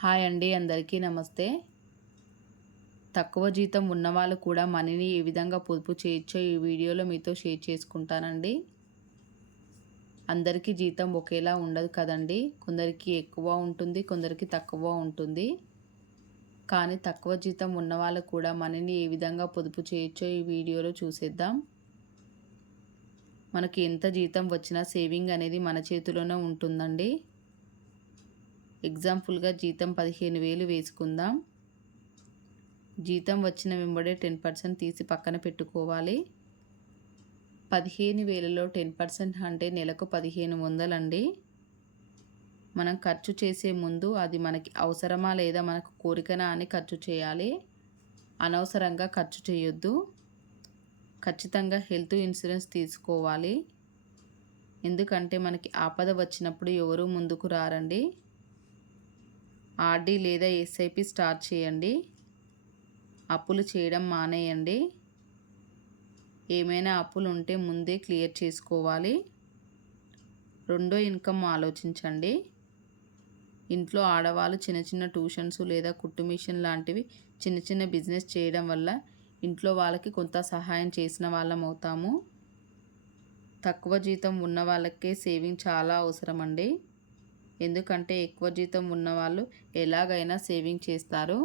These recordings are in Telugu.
హాయ్ అండి, అందరికీ నమస్తే. తక్కువ జీతం ఉన్నవాళ్ళు కూడా మనీని ఏ విధంగా పొదుపు చేయొచ్చో ఈ వీడియోలో మీతో షేర్ చేసుకుంటానండి. అందరికీ జీతం ఒకేలా ఉండదు కదండి. కొందరికి ఎక్కువ ఉంటుంది, కొందరికి తక్కువ ఉంటుంది. కానీ తక్కువ జీతం ఉన్నవాళ్ళు కూడా మనీని ఏ విధంగా పొదుపు చేయొచ్చో ఈ వీడియోలో చూసేద్దాం. మనకి ఎంత జీతం వచ్చినా సేవింగ్ అనేది మన చేతిలోనే ఉంటుందండి. ఎగ్జాంపుల్గా జీతం 15,000 వేసుకుందాం. జీతం వచ్చిన వెంబడే 10% తీసి పక్కన పెట్టుకోవాలి. 15,000లో 10% అంటే నెలకు 1,500 అండి. మనం ఖర్చు చేసే ముందు అది మనకి అవసరమా లేదా మనకు కోరికనా అని ఖర్చు చేయాలి. అనవసరంగా ఖర్చు చేయొద్దు. ఖచ్చితంగా హెల్త్ ఇన్సూరెన్స్ తీసుకోవాలి. ఎందుకంటే మనకి ఆపద వచ్చినప్పుడు ఎవరూ ముందుకు రారండి. ఆర్డీ లేదా ఎస్ఐపి స్టార్ట్ చేయండి. అప్పులు చేయడం మానేయండి. ఏమైనా అప్పులు ఉంటే ముందే క్లియర్ చేసుకోవాలి. రెండో ఇన్కమ్ ఆలోచించండి. ఇంట్లో ఆడవాళ్ళు చిన్న చిన్న ట్యూషన్స్ లేదా కుట్టు మిషన్ లాంటివి చిన్న చిన్న బిజినెస్ చేయడం వల్ల ఇంట్లో వాళ్ళకి కొంత సహాయం చేసిన వాళ్ళం అవుతాము. తక్కువ జీతం ఉన్న వాళ్ళకే సేవింగ్ చాలా అవసరం అండి. ఎందుకంటే ఎక్కువ జీతం ఉన్నవాళ్ళు ఎలాగైనా సేవింగ్ చేస్తారు.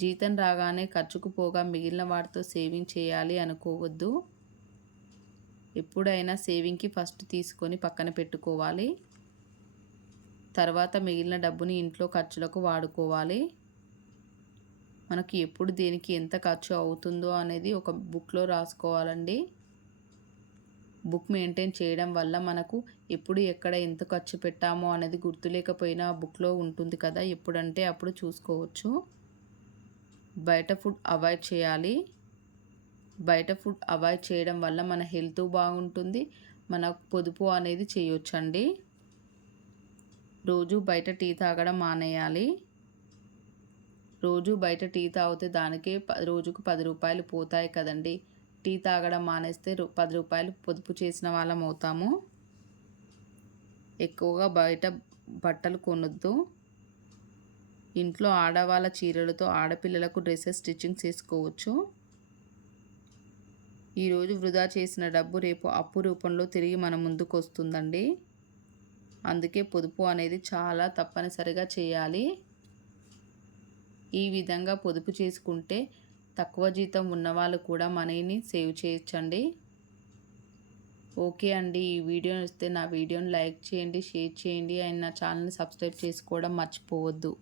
జీతం రాగానే ఖర్చుకు పోగా మిగిలిన వాటితో సేవింగ్ చేయాలి అనుకోవద్దు. ఎప్పుడైనా సేవింగ్కి ఫస్ట్ తీసుకొని పక్కన పెట్టుకోవాలి. తర్వాత మిగిలిన డబ్బుని ఇంట్లో ఖర్చులకు వాడుకోవాలి. మనకి ఎప్పుడు దేనికి ఎంత ఖర్చు అవుతుందో అనేది ఒక బుక్లో రాసుకోవాలండి. బుక్ మెయింటైన్ చేయడం వల్ల మనకు ఎప్పుడు ఎక్కడ ఎంత ఖర్చు పెట్టామో అనేది గుర్తులేకపోయినా ఆ బుక్లో ఉంటుంది కదా, ఎప్పుడంటే అప్పుడు చూసుకోవచ్చు. బయట ఫుడ్ అవాయిడ్ చేయాలి. బయట ఫుడ్ అవాయిడ్ చేయడం వల్ల మన హెల్త్ బాగుంటుంది, మన పొదుపు అనేది చేయొచ్చండి. రోజు బయట టీ తాగడం మానేయాలి. రోజు బయట టీ తాగితే దానికే రోజుకు 10 రూపాయలు పోతాయి కదండి. టీ తాగడం మానేస్తే 10 రూపాయలు పొదుపు చేసిన వాళ్ళం అవుతాము. ఎక్కువగా బయట బట్టలు కొనొద్దు. ఇంట్లో ఆడవాళ్ళ చీరలతో ఆడపిల్లలకు డ్రెస్సెస్ స్టిచ్చింగ్ చేసుకోవచ్చు. ఈరోజు వృధా చేసిన డబ్బు రేపు అప్పు రూపంలో తిరిగి మన ముందుకు వస్తుందండి. అందుకే పొదుపు అనేది చాలా తప్పనిసరిగా చేయాలి. ఈ విధంగా పొదుపు చేసుకుంటే తక్కువ జీతం ఉన్నవాళ్ళు కూడా మనీని సేవ్ చేయొచ్చండి. ఓకే అండి, ఈ వీడియో నచ్చితే నా వీడియోని లైక్ చేయండి, షేర్ చేయండి అండ్ నా ఛానల్ని సబ్స్క్రైబ్ చేసుకోవడం మర్చిపోవద్దు.